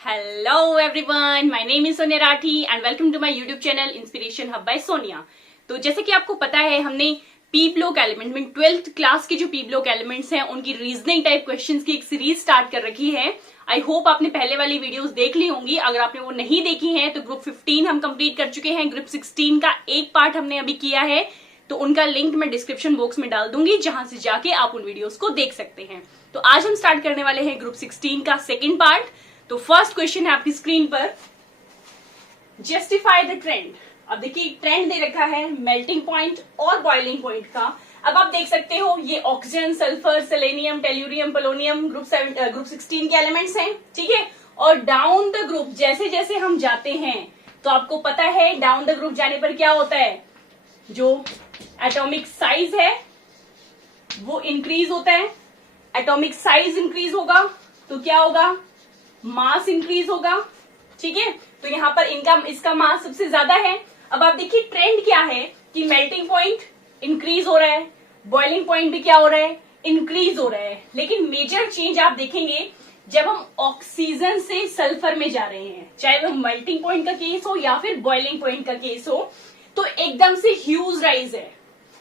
Hello everyone, my name is Sonia Rathi and welcome to my YouTube channel inspiration hub by Sonia. तो जैसे कि आपको पता है, हमने पी ब्लॉक एलिमेंट में 12th क्लास के जो पी ब्लॉक एलिमेंट्स हैं उनकी रीजनिंग टाइप क्वेश्चंस की एक सीरीज स्टार्ट कर रखी है। आई होप आपने पहले वाली वीडियोस देख ली होंगी। अगर आपने वो नहीं देखी हैं तो ग्रुप 15 हम कंप्लीट कर चुके हैं, ग्रुप 16 का एक पार्ट हमने अभी किया है, तो उनका लिंक मैं डिस्क्रिप्शन बॉक्स में डाल दूंगी, जहां से जाके आप उन वीडियोस को देख सकते हैं। तो आज हम स्टार्ट करने वाले हैं ग्रुप 16 का सेकेंड पार्ट। तो फर्स्ट क्वेश्चन है आपकी स्क्रीन पर, जस्टिफाई द ट्रेंड। अब देखिए ट्रेंड दे रखा है मेल्टिंग पॉइंट और बॉइलिंग पॉइंट का। अब आप देख सकते हो ये oxygen, sulphur, selenium, tellurium, polonium group 16 के एलिमेंट्स हैं, ठीक है। और डाउन द ग्रुप जैसे जैसे हम जाते हैं तो आपको पता है डाउन द ग्रुप जाने पर क्या होता है, जो एटॉमिक साइज है वो इंक्रीज होता है। एटॉमिक साइज इंक्रीज होगा तो क्या होगा, मास इंक्रीज होगा, ठीक है। तो यहां पर इसका मास सबसे ज्यादा है। अब आप देखिए ट्रेंड क्या है कि मेल्टिंग पॉइंट इंक्रीज हो रहा है, बॉइलिंग पॉइंट भी क्या हो रहा है, इंक्रीज हो रहा है। लेकिन मेजर चेंज आप देखेंगे जब हम ऑक्सीजन से सल्फर में जा रहे हैं, चाहे वो मेल्टिंग पॉइंट का केस हो या फिर बॉइलिंग पॉइंट का केस हो, तो एकदम से ह्यूज राइज है।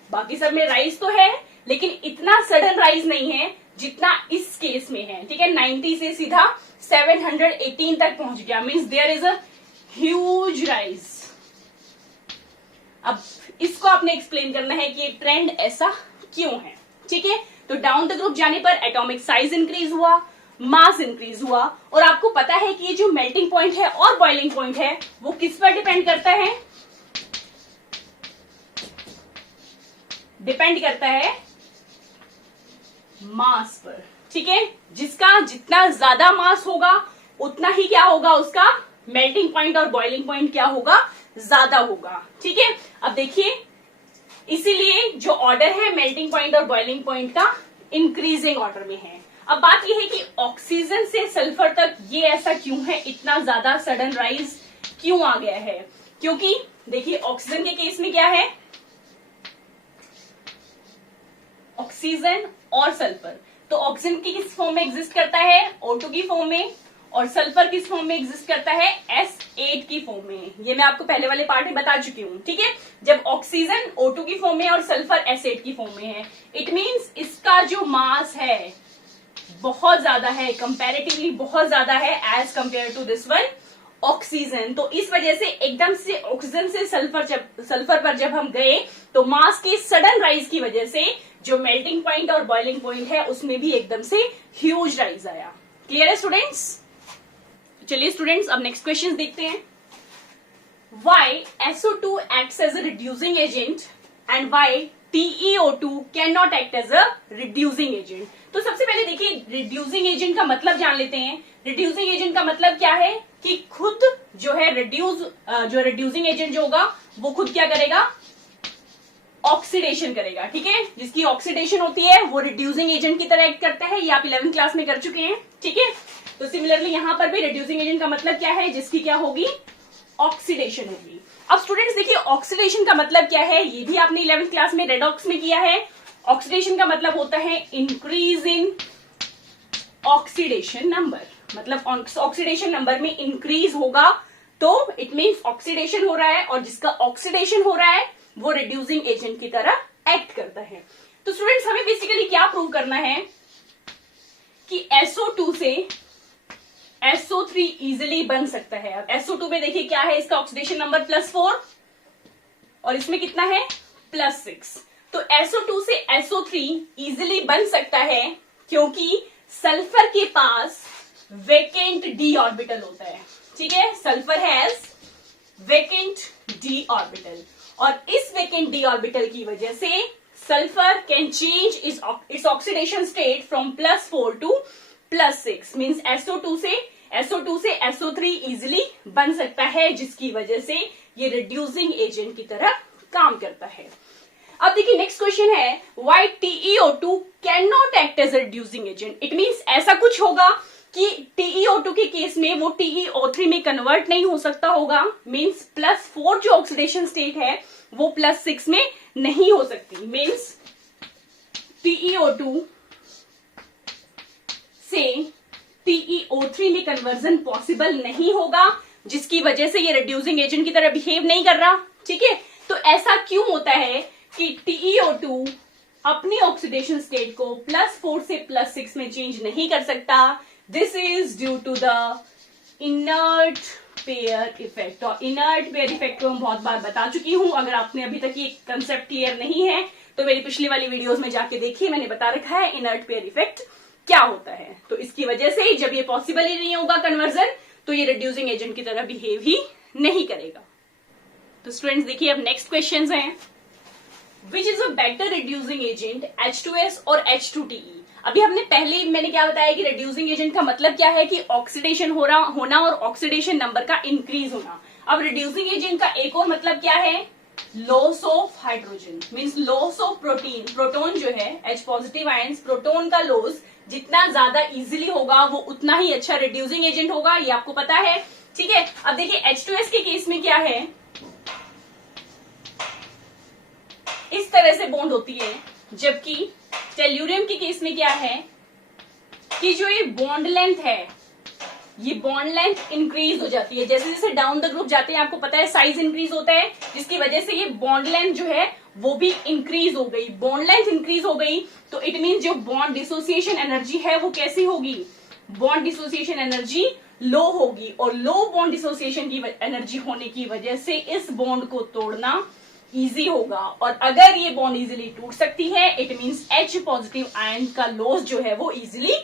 बाकी सब में राइज तो है लेकिन इतना सडन राइज नहीं है जितना इस केस में है, ठीक है। 90 से सीधा 718 तक पहुंच गया, means there is a huge rise. अब इसको आपने एक्सप्लेन करना है कि ये ट्रेंड ऐसा क्यों है, ठीक है। तो डाउन द ग्रुप जाने पर एटॉमिक साइज इंक्रीज हुआ, मास इंक्रीज हुआ, और आपको पता है कि ये जो मेल्टिंग पॉइंट है और बॉइलिंग पॉइंट है वो किस पर डिपेंड करता है, डिपेंड करता है मास पर, ठीक है। जिसका जितना ज्यादा मास होगा उतना ही क्या होगा, उसका मेल्टिंग पॉइंट और बॉइलिंग पॉइंट क्या होगा, ज्यादा होगा, ठीक है। अब देखिए इसीलिए जो ऑर्डर है मेल्टिंग पॉइंट और बॉइलिंग पॉइंट का इंक्रीजिंग ऑर्डर में है। अब बात यह है कि ऑक्सीजन से सल्फर तक ये ऐसा क्यों है, इतना ज्यादा सडन राइज क्यों आ गया है, क्योंकि देखिए ऑक्सीजन के केस में क्या है, ऑक्सीजन और सल्फर। तो ऑक्सीजन की किस फॉर्म में एग्जिस्ट करता है, O2 की फॉर्म में, और सल्फर किस फॉर्म में एग्जिस्ट करता है, S8 की फॉर्म में। ये मैं आपको पहले वाले पार्ट में बता चुकी हूँ, ठीक है। जब ऑक्सीजन O2 की फॉर्म में और सल्फर S8 की फॉर्म में है, इट मीन्स इसका जो मास है बहुत ज्यादा है, कंपैरेटिवली बहुत ज्यादा है as compare to this one oxygen. तो इस वजह से एकदम से ऑक्सीजन से सल्फर पर जब हम गए तो मास के सडन राइज की वजह से जो मेल्टिंग पॉइंट और बॉइलिंग पॉइंट है उसमें भी एकदम से ह्यूज राइज आया। क्लियर है स्टूडेंट्स? चलिए स्टूडेंट्स अब नेक्स्ट क्वेश्चन देखते हैं। Why SO2 acts as a reducing agent and why TeO2 can not act as a reducing agent. तो सबसे पहले देखिए रिड्यूसिंग एजेंट का मतलब जान लेते हैं। रिड्यूसिंग एजेंट का मतलब क्या है कि खुद जो है जो रिड्यूसिंग एजेंट जो होगा वो खुद क्या करेगा, ऑक्सीडेशन करेगा, ठीक है। जिसकी ऑक्सीडेशन होती है वो रिड्यूसिंग एजेंट की तरह एक्ट करता है, ये आप 11th क्लास में कर चुके हैं, ठीक है। तो सिमिलरली यहां पर भी रिड्यूसिंग एजेंट का मतलब क्या है, जिसकी क्या होगी, ऑक्सीडेशन होगी। अब स्टूडेंट्स देखिए ऑक्सीडेशन का मतलब क्या है, ये भी आपने 11th क्लास में रेडॉक्स में किया है। ऑक्सीडेशन का मतलब होता है इंक्रीज इन ऑक्सीडेशन नंबर, मतलब ऑक्सीडेशन नंबर में इंक्रीज होगा तो इट मीन्स ऑक्सीडेशन हो रहा है, और जिसका ऑक्सीडेशन हो रहा है वो रिड्यूसिंग एजेंट की तरह एक्ट करता है। तो स्टूडेंट्स हमें बेसिकली क्या प्रूव करना है कि SO2 से SO3 इजिली बन सकता है। अब SO2 में देखिए क्या है, इसका ऑक्सीडेशन नंबर +4 और इसमें कितना है, +6। तो SO2 से SO3 इजिली बन सकता है क्योंकि सल्फर के पास वेकेंट d ऑर्बिटल होता है, ठीक है। Sulphur has vacant d orbital, और इस वेकेंट d ऑर्बिटल की वजह से sulphur can change its oxidation state from +4 to +6, means SO2 से SO3 इजिली बन सकता है, जिसकी वजह से ये रिड्यूसिंग एजेंट की तरह काम करता है। अब देखिए नेक्स्ट क्वेश्चन है, why TeO2 can not act as a reducing agent. It means ऐसा कुछ होगा कि TeO2 के केस में वो TeO3 में कन्वर्ट नहीं हो सकता होगा, मीन्स +4 जो ऑक्सीडेशन स्टेट है वो +6 में नहीं हो सकती। मीन्स TeO2 से TeO3 में कन्वर्जन पॉसिबल नहीं होगा, जिसकी वजह से ये रिड्यूसिंग एजेंट की तरह बिहेव नहीं कर रहा। ठीक है, तो ऐसा क्यों होता है कि TeO2 अपनी ऑक्सीडेशन स्टेट को +4 से +6 में चेंज नहीं कर सकता? This is due to the inert pair effect. और इनर्ट पेयर इफेक्ट को मैं बहुत बार बता चुकी हूं। अगर आपने अभी तक ये कंसेप्ट क्लियर नहीं है तो मेरी पिछली वाली वीडियोस में जाके देखिए, मैंने बता रखा है इनर्ट पेयर इफेक्ट क्या होता है। तो इसकी वजह से जब ये पॉसिबल ही नहीं होगा कन्वर्जन, तो ये रिड्यूसिंग एजेंट की तरह बिहेव ही नहीं करेगा। तो स्टूडेंट्स देखिए, अब नेक्स्ट क्वेश्चंस हैं, which is a better reducing agent, H2S और H2TE? अभी मैंने क्या बताया कि रिड्यूसिंग एजेंट का मतलब क्या है कि ऑक्सीडेशन होना और ऑक्सीडेशन नंबर का इंक्रीज होना। अब रिड्यूसिंग एजेंट का एक और मतलब क्या है, loss of hydrogen, means loss of protein. Proton जो है H पॉजिटिव आयंस, प्रोटोन का लॉस जितना ज्यादा इजीली होगा वो उतना ही अच्छा रिड्यूसिंग एजेंट होगा, ये आपको पता है। ठीक है, अब देखिए H2S के केस में क्या है, इस तरह से बॉन्ड होती है, जबकि टेल्यूरियम के केस में क्या है कि जो ये बॉन्ड लेंथ है, ये बॉन्ड लेंथ इंक्रीज हो जाती है। जैसे जैसे डाउन द ग्रुप जाते हैं, आपको पता है साइज इंक्रीज होता है, जिसकी वजह से ये बॉन्ड लेंथ जो है वो भी इंक्रीज हो गई। बॉन्ड लेंथ इंक्रीज हो गई तो इट मीन जो बॉन्ड डिसोसिएशन एनर्जी है वो कैसी होगी, बॉन्ड डिसोसिएशन एनर्जी लो होगी। और लो बॉन्ड डिसोसिएशन की एनर्जी होने की वजह से इस बॉन्ड को तोड़ना इजी होगा। और अगर ये बॉन्ड इजीली टूट सकती है, it means H positive ion का लॉस जो है वो इजीली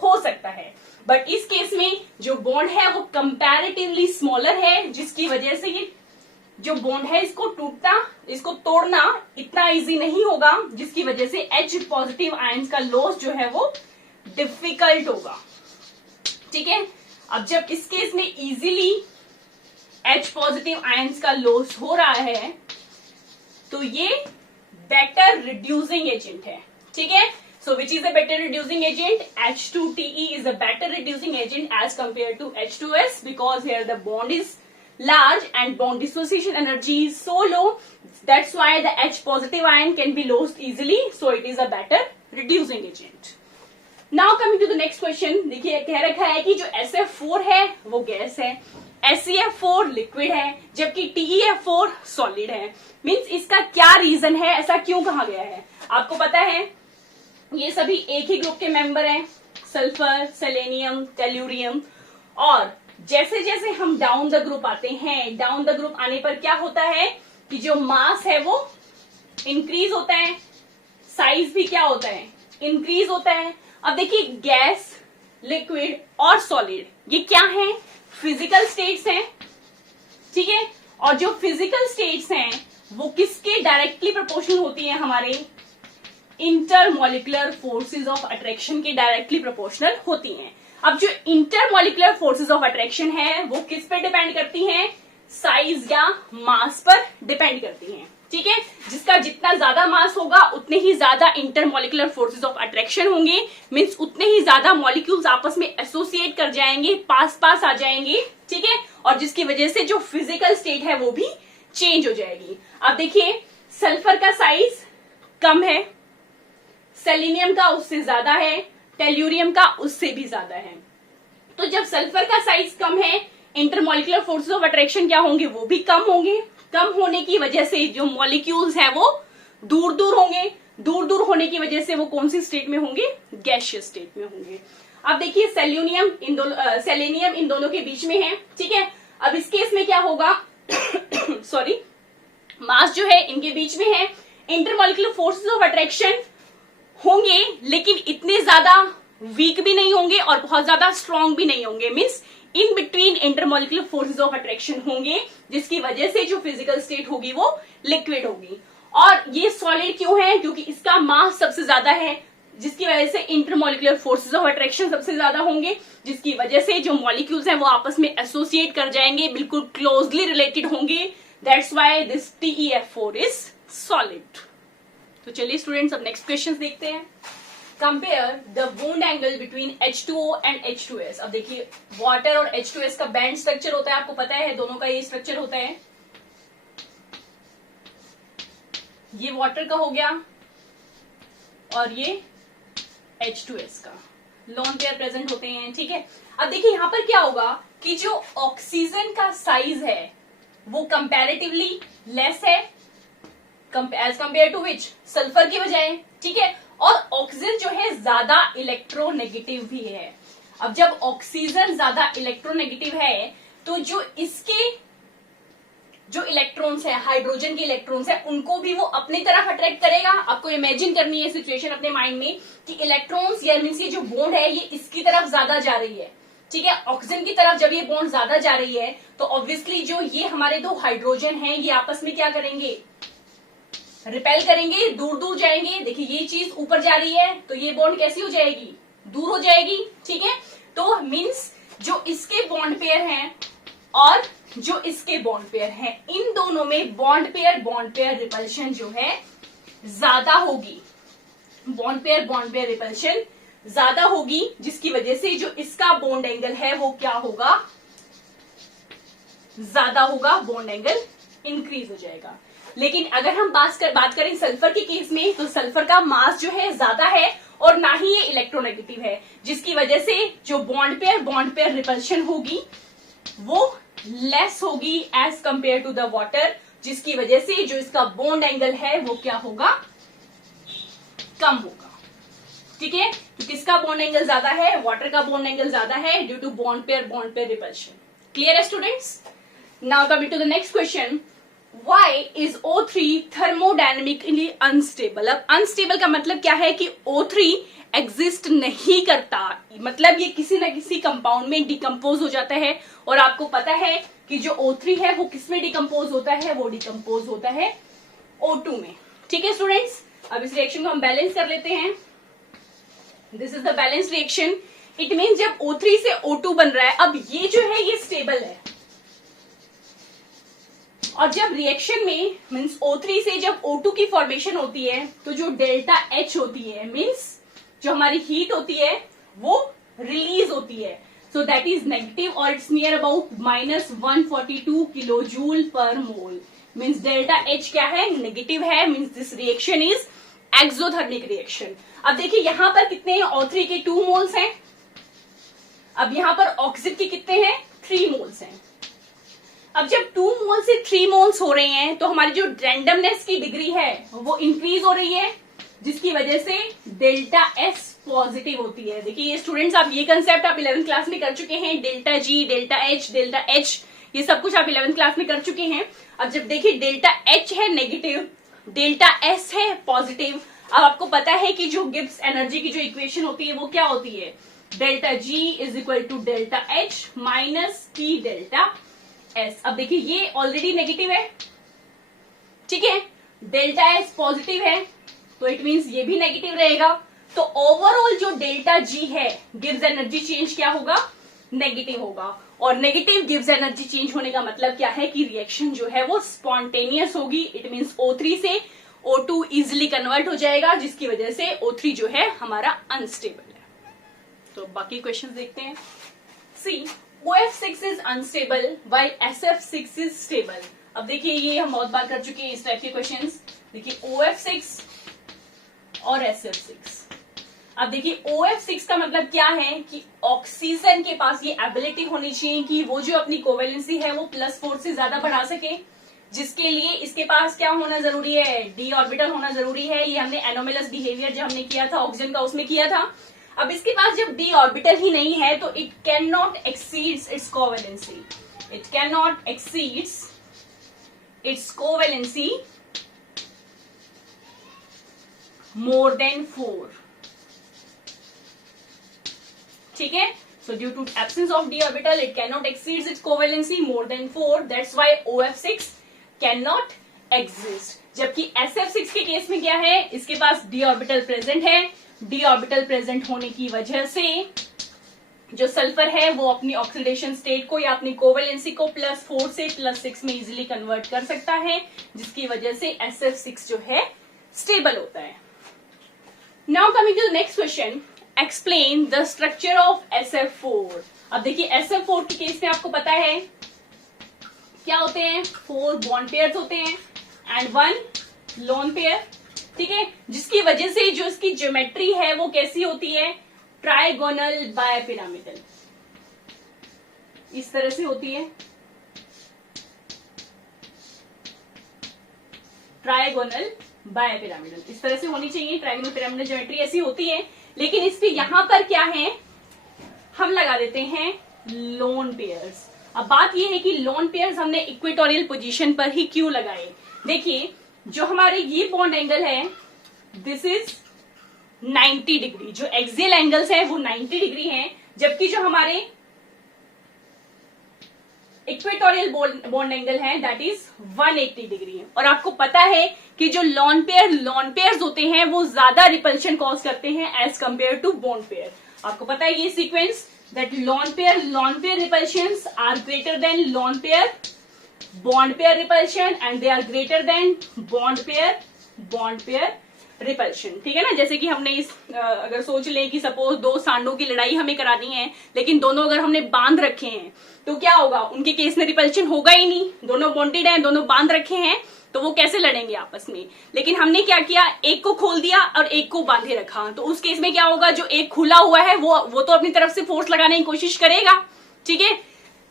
हो सकता है। बट इस केस में जो बॉन्ड है वो कंपैरेटिवली स्मॉलर है, जिसकी वजह से ये जो बॉन्ड है इसको तोड़ना इतना इजी नहीं होगा, जिसकी वजह से H पॉजिटिव आयंस का लॉस जो है वो डिफिकल्ट होगा। ठीक है, अब जब इस केस में इजीली H पॉजिटिव आयंस का लॉस हो रहा है तो ये बेटर रिड्यूसिंग एजेंट है। ठीक है, so which is a better reducing agent? H2TE is a better reducing agent as compared to H2S, because here the bond is large and bond dissociation energy is so low. That's why the H positive ion can be lost easily, so it is a better reducing agent. Now coming to the next question, देखिए कह रखा है कि जो SF4 है वो gas है, SeF4 liquid है, जबकि TeF4 सॉलिड है। मींस इसका क्या रीजन है, ऐसा क्यों कहा गया है? आपको पता है ये सभी एक ही ग्रुप के मेंबर हैं, सल्फर, सेलेनियम, टेल्यूरियम। और जैसे जैसे हम डाउन द ग्रुप आते हैं, डाउन द ग्रुप आने पर क्या होता है कि जो मास है वो इंक्रीज होता है, साइज भी क्या होता है, इंक्रीज होता है। अब देखिए गैस, लिक्विड और सॉलिड ये क्या है, फिजिकल स्टेट्स हैं। ठीक है, और जो फिजिकल स्टेट्स हैं वो किसके डायरेक्टली प्रोपोर्शनल होती है, हमारे इंटरमॉलिक्यूलर फोर्सेस ऑफ अट्रैक्शन के डायरेक्टली प्रोपोर्शनल होती हैं। अब जो इंटरमॉलिक्यूलर फोर्सेस ऑफ अट्रैक्शन है वो किस पे डिपेंड करती हैं, साइज या मास पर डिपेंड करती हैं। ठीक है, जिसका जितना ज्यादा मास होगा उतने ही ज्यादा इंटरमॉलिक्यूलर फोर्सेस ऑफ अट्रैक्शन होंगे, मींस उतने ही ज्यादा मॉलिक्यूल्स आपस में एसोसिएट कर जाएंगे, पास पास आ जाएंगे। ठीक है, और जिसकी वजह से जो फिजिकल स्टेट है वो भी चेंज हो जाएगी। अब देखिए सल्फर का साइज कम है, सेलेनियम का उससे ज्यादा है, टेल्यूरियम का उससे भी ज्यादा है। तो जब सल्फर का साइज कम है, इंटरमॉलिक्यूलर फोर्सेस ऑफ अट्रैक्शन क्या होंगे, वो भी कम होंगे। कम होने की वजह से जो मॉलिक्यूल्स हैं वो दूर दूर होंगे, दूर दूर होने की वजह से वो कौन सी स्टेट में होंगे, गैसियस स्टेट में होंगे। अब देखिए सेलेनियम इन दोनों के बीच में है। ठीक है, अब इस केस में क्या होगा सॉरी, मास जो है इनके बीच में है, इंटरमॉलिक्यूलर फोर्सेस ऑफ अट्रैक्शन होंगे लेकिन इतने ज्यादा वीक भी नहीं होंगे और बहुत ज्यादा स्ट्रॉन्ग भी नहीं होंगे, means in between intermolecular forces of attraction होंगे, जिसकी वजह से जो फिजिकल स्टेट होगी वो लिक्विड होगी। और ये सॉलिड क्यों है, क्योंकि इसका मास सबसे ज्यादा है, जिसकी वजह से इंटरमॉलिक्यूलर फोर्सेस ऑफ अट्रैक्शन सबसे ज्यादा होंगे, जिसकी वजह से जो मॉलिक्यूल्स हैं वो आपस में एसोसिएट कर जाएंगे, बिल्कुल क्लोजली रिलेटेड होंगे। That's why this TeF4 is solid. तो चलिए स्टूडेंट्स अब नेक्स्ट क्वेश्चन देखते हैं। Compare the bond angle between H2O and H2S। अब देखिए वाटर और H2S का बैंड स्ट्रक्चर होता है, आपको पता है दोनों का ये स्ट्रक्चर होता है। ये वाटर का हो गया और ये H2S का। लोन पेयर प्रेजेंट होते हैं, ठीक है। अब देखिए यहाँ पर क्या होगा कि जो ऑक्सीजन का साइज है वो कंपैरेटिवली लेस है as compare to which, sulphur की बजाय, ठीक है। और ऑक्सीजन जो है ज्यादा इलेक्ट्रोनेगेटिव भी है। अब जब ऑक्सीजन ज्यादा इलेक्ट्रोनेगेटिव है तो जो इसके जो इलेक्ट्रॉन्स है, हाइड्रोजन के इलेक्ट्रॉन्स है, उनको भी वो अपनी तरफ अट्रैक्ट करेगा। आपको इमेजिन करनी है सिचुएशन अपने माइंड में कि इलेक्ट्रॉन्स या मीन्स ये जो बॉन्ड है ये इसकी तरफ ज्यादा जा रही है, ठीक है। ऑक्सीजन की तरफ जब ये बॉन्ड ज्यादा जा रही है तो ऑब्वियसली जो ये हमारे दो हाइड्रोजन है ये आपस में क्या करेंगे, रिपेल करेंगे, दूर दूर जाएंगे। देखिए ये चीज ऊपर जा रही है तो ये बॉन्ड कैसी हो जाएगी, दूर हो जाएगी, ठीक है। तो मीन्स जो इसके बॉन्ड पेयर हैं और जो इसके बॉन्ड पेयर हैं, इन दोनों में बॉन्ड पेयर रिपल्शन जो है ज्यादा होगी। बॉन्ड पेयर रिपल्शन ज्यादा होगी, जिसकी वजह से जो इसका बॉन्ड एंगल है वो क्या होगा, ज्यादा होगा, बॉन्ड एंगल इंक्रीज हो जाएगा। लेकिन अगर हम बात करें सल्फर के केस में तो सल्फर का मास जो है ज्यादा है और ना ही ये इलेक्ट्रोनेगेटिव है, जिसकी वजह से जो बॉन्ड पेयर रिपल्शन होगी वो लेस होगी as compare to the water, जिसकी वजह से जो इसका बॉन्ड एंगल है वो क्या होगा, कम होगा, ठीक है। तो किसका बॉन्ड एंगल ज्यादा है, वाटर का बॉन्ड एंगल ज्यादा है due to bond pair repulsion. Clear है students? Now coming to the next question, Why is O3 thermodynamically unstable? अब अनस्टेबल का मतलब क्या है कि O3 एग्जिस्ट नहीं करता, मतलब ये किसी ना किसी कंपाउंड में डिकम्पोज हो जाता है। और आपको पता है कि जो O3 है वो किस में डिकम्पोज होता है, वो डिकम्पोज होता है O2 में, ठीक है स्टूडेंट्स। अब इस रिएक्शन को हम बैलेंस कर लेते हैं। This is the balance reaction. It mean जब O3 से O2 बन रहा है, अब ये जो है ये स्टेबल है, और जब रिएक्शन में मीन्स O3 से जब O2 की फॉर्मेशन होती है तो जो डेल्टा H होती है, मीन्स जो हमारी हीट होती है वो रिलीज होती है। सो दैट इज नेगेटिव और it's near about -142 kilo joule पर मोल। मीन्स डेल्टा H क्या है, नेगेटिव है। Means this reaction is exothermic reaction. अब देखिए यहां पर कितने हैं, O3 के 2 मोल्स हैं। अब यहां पर ऑक्सीजन के कितने हैं, 3 मोल्स हैं। अब जब 2 मोल से 3 मोल्स हो रहे हैं तो हमारी जो रैंडमनेस की डिग्री है वो इंक्रीज हो रही है, जिसकी वजह से डेल्टा एस पॉजिटिव होती है। देखिए ये स्टूडेंट्स आप ये कंसेप्ट आप 11th क्लास में कर चुके हैं, डेल्टा जी, डेल्टा एच ये सब कुछ आप 11th क्लास में कर चुके हैं। अब जब देखिए डेल्टा एच है नेगेटिव, डेल्टा एस है पॉजिटिव। अब आपको पता है कि जो गिब्स एनर्जी की जो इक्वेशन होती है वो क्या होती है, delta G is equal to delta H minus T delta S. अब देखिए ये ऑलरेडी नेगेटिव है, ठीक है, डेल्टा एस पॉजिटिव है तो इट मींस ये भी नेगेटिव रहेगा। तो ओवरऑल जो डेल्टा जी है गिव्स एनर्जी चेंज क्या होगा, नेगेटिव होगा। और नेगेटिव गिव्स एनर्जी चेंज होने का मतलब क्या है कि रिएक्शन जो है वो स्पॉन्टेनियस होगी। इट मींस O3 से O2 इजिली कन्वर्ट हो जाएगा, जिसकी वजह से O3 जो है हमारा अनस्टेबल है। तो बाकी क्वेश्चन देखते हैं। सी OF6 is unstable while SF6 is stable. अब देखिए ये हम बहुत बार कर चुके हैं इस टाइप के क्वेश्चंस। देखिए OF6 और SF6। अब देखिए OF6 का मतलब क्या है कि ऑक्सीजन के पास ये एबिलिटी होनी चाहिए कि वो जो अपनी कोवेलेंसी है वो +4 से ज्यादा बढ़ा सके, जिसके लिए इसके पास क्या होना जरूरी है, d ऑर्बिटल होना जरूरी है। ये हमने एनोमलस बिहेवियर जो हमने किया था ऑक्सीजन का उसमें किया था। अब इसके पास जब d ऑर्बिटल ही नहीं है तो it can not exceeds its covalency, it can not exceeds its covalency more than 4, ठीक है। So due to absence of d orbital, it cannot exceed its covalency more than 4. That's why OF6 cannot exist. जबकि SF6 के case में क्या है, इसके पास d orbital present है। d orbital present होने की वजह से जो सल्फर है वो अपनी ऑक्सीडेशन स्टेट को या अपनी कोवेलेंसी को +4 से +6 में इजीली कन्वर्ट कर सकता है, जिसकी वजह से SF6 जो है स्टेबल होता है। Now coming to the next question, explain the structure of SF4। अब देखिए SF4 के केस में आपको पता है क्या होते हैं, 4 बॉन्ड पेयर्स होते हैं एंड 1 लोन पेयर, ठीक है, जिसकी वजह से जो इसकी ज्योमेट्री है वो कैसी होती है, ट्राइगोनल बायपिरामिडल, इस तरह से होती है। ट्राइगोनल बायपिरामिडल इस तरह से होनी चाहिए। ट्राइगोनल पिरामिडल ज्योमेट्री ऐसी होती है, लेकिन इसके यहां पर क्या है, हम लगा देते हैं लोन पेयर्स। अब बात यह है कि लोन पेयर्स हमने इक्वेटोरियल पोजीशन पर ही क्यों लगाए। देखिए, जो हमारे ये बॉन्ड एंगल है, दिस इज 90 डिग्री। जो एक्सियल एंगल्स है वो 90 डिग्री हैं, जबकि जो हमारे इक्वेटोरियल बॉन्ड एंगल है दैट इज 180 डिग्री है। और आपको पता है कि जो लोन पेयर्स होते हैं वो ज्यादा रिपल्शन कॉज करते हैं as compare to bond pair. आपको पता है ये sequence that lone pair repulsions are greater than lone pair bond pair repulsion and they are greater than bond pair repulsion. ठीक है ना, जैसे कि हमने इस अगर सोच लें कि सपोज दो सांडों की लड़ाई हमें करानी है, लेकिन दोनों अगर हमने बांध रखे हैं तो क्या होगा, उनके केस में रिपल्शन होगा ही नहीं। दोनों बॉन्डेड हैं, दोनों बांध रखे हैं, तो वो कैसे लड़ेंगे आपस में। लेकिन हमने क्या किया, एक को खोल दिया और एक को बांधे रखा, तो उस केस में क्या होगा, जो एक खुला हुआ है वो तो अपनी तरफ से फोर्स लगाने की कोशिश करेगा। ठीक है,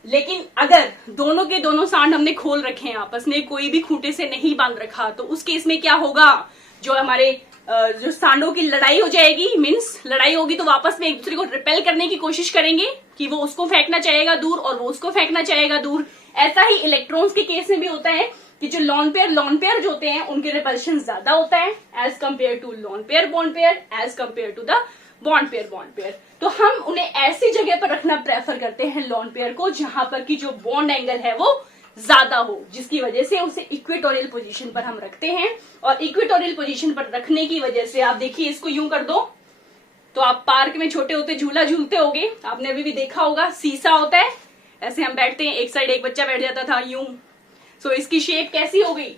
लेकिन अगर दोनों के दोनों सांड हमने खोल रखे हैं, आपस में कोई भी खूंटे से नहीं बांध रखा, तो उस केस में क्या होगा, जो हमारे जो सांडों की लड़ाई हो जाएगी, मीन्स लड़ाई होगी तो वापस में एक दूसरे को रिपेल करने की कोशिश करेंगे कि वो उसको फेंकना चाहेगा दूर और वो उसको फेंकना चाहेगा दूर। ऐसा ही इलेक्ट्रॉन्स के केस में भी होता है कि जो लोन पेयर जो होते हैं उनके रिपल्शन ज्यादा होता है as compare to lone pair bond pair as compare to the bond pair. तो हम उन्हें ऐसी जगह पर रखना प्रेफर करते हैं लोन पेयर को जहां पर की जो बॉन्ड एंगल है वो ज्यादा हो, जिसकी वजह से उसे इक्वेटोरियल पोजीशन पर हम रखते हैं। और इक्वेटोरियल पोजीशन पर रखने की वजह से आप देखिए, इसको यूं कर दो तो आप पार्क में छोटे होते झूला झूलते होगे, आपने अभी भी देखा होगा, सीसा होता है, ऐसे हम बैठते हैं, एक साइड एक बच्चा बैठ जाता था यूं। सो इसकी शेप कैसी हो गई,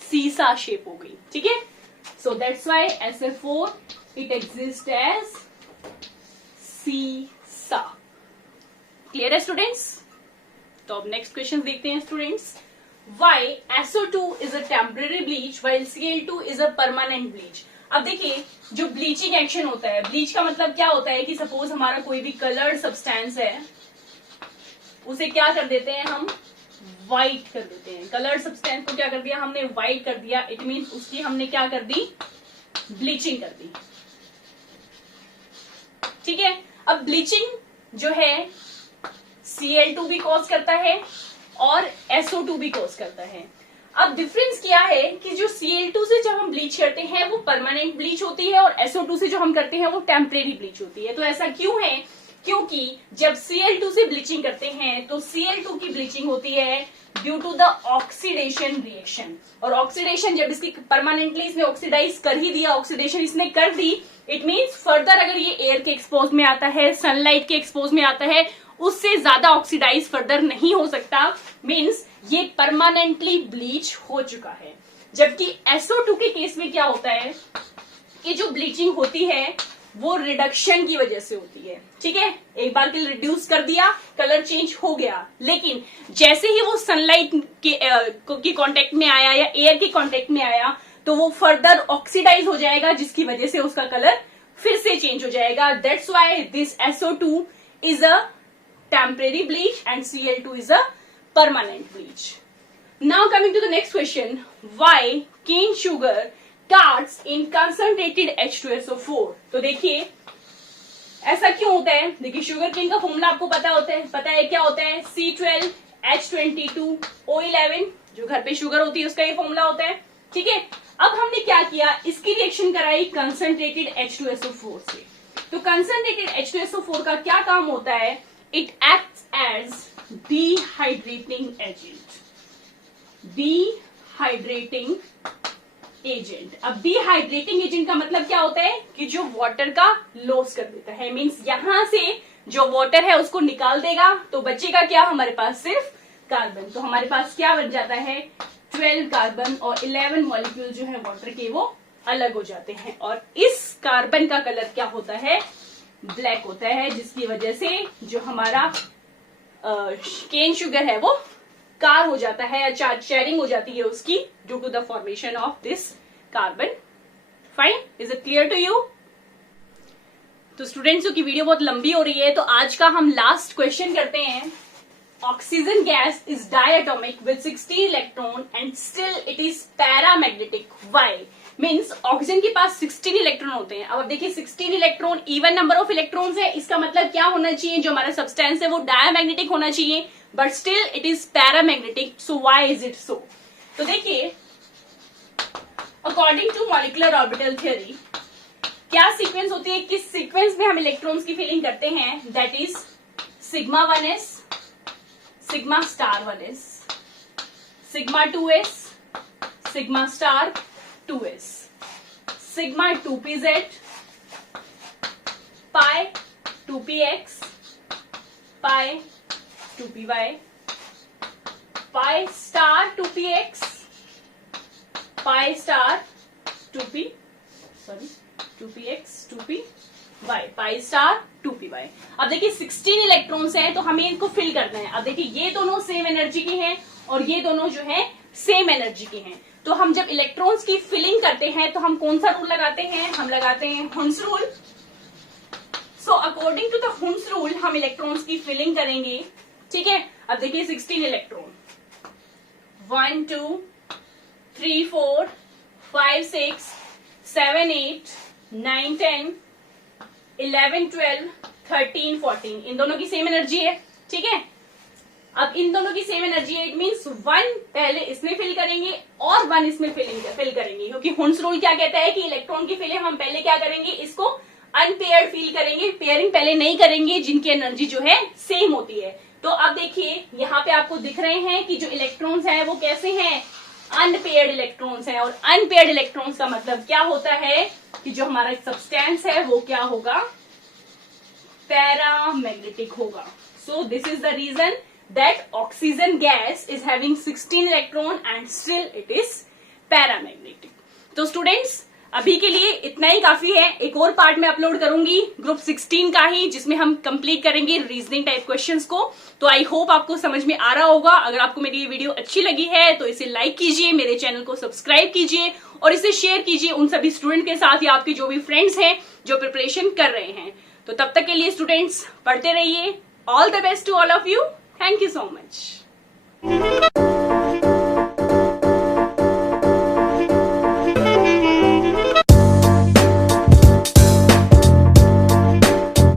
सीसा शेप हो गई। ठीक है, so that's why SF4 it exist as seesaw. Clear है स्टूडेंट्स। तो अब नेक्स्ट क्वेश्चन देखते हैं students. Why SO2 is a temporary bleach while Cl2 is a permanent bleach? अब देखिए, जो ब्लीचिंग एक्शन होता है, ब्लीच का मतलब क्या होता है कि सपोज हमारा कोई भी कलर्ड सब्सटेंस है, उसे क्या कर देते हैं हम, व्हाइट कर देते हैं। कलर्ड सब्सटेंस को क्या कर दिया हमने, व्हाइट कर दिया। इट मीन्स उसकी हमने क्या कर दी, ब्लीचिंग कर दी। ठीक है, अब ब्लीचिंग जो है Cl2 भी कॉज करता है और SO2 भी कॉज करता है। अब डिफरेंस क्या है कि जो Cl2 से जब हम ब्लीच करते हैं वो परमानेंट ब्लीच होती है और SO2 से जो हम करते हैं वो टेम्परेरी ब्लीच होती है। तो ऐसा क्यों है, क्योंकि जब Cl2 से ब्लीचिंग करते हैं तो Cl2 की ब्लीचिंग होती है due to the oxidation reaction. और ऑक्सीडेशन जब इसकी परमानेंटली इसने ऑक्सीडाइज कर ही दिया, ऑक्सीडेशन इसने कर दी, इट मीन्स फर्दर अगर ये एयर के एक्सपोज में आता है, सनलाइट के एक्सपोज में आता है, उससे ज्यादा ऑक्सीडाइज फर्दर नहीं हो सकता। मीन्स ये परमानेंटली ब्लीच हो चुका है। जबकि SO2 के केस में क्या होता है कि जो ब्लीचिंग होती है वो रिडक्शन की वजह से होती है। ठीक है, एक बार के लिए रिड्यूस कर दिया, कलर चेंज हो गया, लेकिन जैसे ही वो सनलाइट के कांटेक्ट में आया या एयर के कांटेक्ट में आया तो वो फर्दर ऑक्सीडाइज हो जाएगा, जिसकी वजह से उसका कलर फिर से चेंज हो जाएगा। That's why this SO2 is a temporary bleach and Cl2 is a permanent bleach. Now coming to the next question, why cane sugar starts in concentrated H2SO4? तो देखिए ऐसा क्यों होता है। देखिए, शुगर केन का फॉर्मूला आपको पता है क्या होता है, C12H22O11, जो घर पे शुगर होती है उसका ये फॉर्मूला होता है। ठीक है, अब हमने क्या किया, इसकी रिएक्शन कराई कंसंट्रेटेड H2SO4 से। तो कंसंट्रेटेड H2SO4 का क्या काम होता है, it acts as dehydrating agent। अब डिहाइड्रेटिंग एजेंट का मतलब क्या होता है कि जो वाटर का लॉस कर देता है। मींस यहां से जो वाटर है उसको निकाल देगा, तो बचेगा क्या, हमारे पास सिर्फ कार्बन। तो हमारे पास क्या बन जाता है, 12 कार्बन और 11 मॉलिक्यूल जो है वाटर के वो अलग हो जाते हैं। और इस कार्बन का कलर क्या होता है, ब्लैक होता है, जिसकी वजह से जो हमारा केन शुगर है वो कार हो जाता है या शेयरिंग हो जाती है उसकी, due to the formation of this carbon. Fine, is it clear to you. तो स्टूडेंट्स की वीडियो बहुत लंबी हो रही है, तो आज का हम लास्ट क्वेश्चन करते हैं। Oxygen gas is diatomic with 16 electron and still it is paramagnetic, why? Means oxygen के पास 16 इलेक्ट्रॉन होते हैं। अब देखिए 16 electron even number of electrons है, इसका मतलब क्या होना चाहिए, जो हमारा सब्सटेंस है वो डायमैग्नेटिक होना चाहिए, but still it is paramagnetic. So why is it so? तो देखिए according to molecular orbital theory क्या सीक्वेंस होती है, किस सीक्वेंस में हम इलेक्ट्रॉन्स की फिलिंग करते हैं, that is sigma 1s, sigma star 1s, sigma 2s, sigma star 2s, sigma 2pz, pi 2px, pi 2py, pi star 2px, pi star 2px 2py, pi star 2py। अब देखिए 16 electrons हैं, तो हमें इनको fill करना है। अब देखिए ये दोनों सेम एनर्जी के हैं और ये दोनों जो है सेम एनर्जी के हैं, तो हम जब इलेक्ट्रॉन्स की फिलिंग करते हैं तो हम कौन सा रूल लगाते हैं, हम लगाते हैं Hund's rule. So according to the Hund's rule हम इलेक्ट्रॉन्स की फिलिंग करेंगे, ठीक है। अब देखिए 16 इलेक्ट्रॉन 1 2 3 4 5 6 7 8 9 10 11 12 13 14, इन दोनों की सेम एनर्जी है, ठीक है। अब इन दोनों की सेम एनर्जी है, इट मीन्स 1 पहले इसमें फिल करेंगे और 1 इसमें फिल करेंगे, क्योंकि हुन्स रूल क्या कहता है कि इलेक्ट्रॉन की फिलिंग हम पहले क्या करेंगे, इसको अनपेयर्ड फील करेंगे, पेयरिंग पहले नहीं करेंगे जिनकी एनर्जी जो है सेम होती है। तो अब देखिए यहाँ पे आपको दिख रहे हैं कि जो इलेक्ट्रॉन्स हैं वो कैसे हैं, अनपेयर्ड इलेक्ट्रॉन्स हैं, और अनपेयर्ड इलेक्ट्रॉन्स का मतलब क्या होता है कि जो हमारा सब्सटेंस है वो क्या होगा, पैरामैग्नेटिक होगा। So this is the reason that oxygen gas is having 16 electron and still it is paramagnetic. तो स्टूडेंट्स अभी के लिए इतना ही काफी है, एक और पार्ट में अपलोड करूंगी ग्रुप 16 का ही, जिसमें हम कंप्लीट करेंगे रीजनिंग टाइप क्वेश्चंस को। तो आई होप आपको समझ में आ रहा होगा। अगर आपको मेरी ये वीडियो अच्छी लगी है तो इसे लाइक कीजिए, मेरे चैनल को सब्सक्राइब कीजिए और इसे शेयर कीजिए उन सभी स्टूडेंट के साथ या आपके जो भी फ्रेंड्स हैं जो प्रिपरेशन कर रहे हैं। तो तब तक के लिए स्टूडेंट्स पढ़ते रहिए। All the best to all of you. Thank you so much.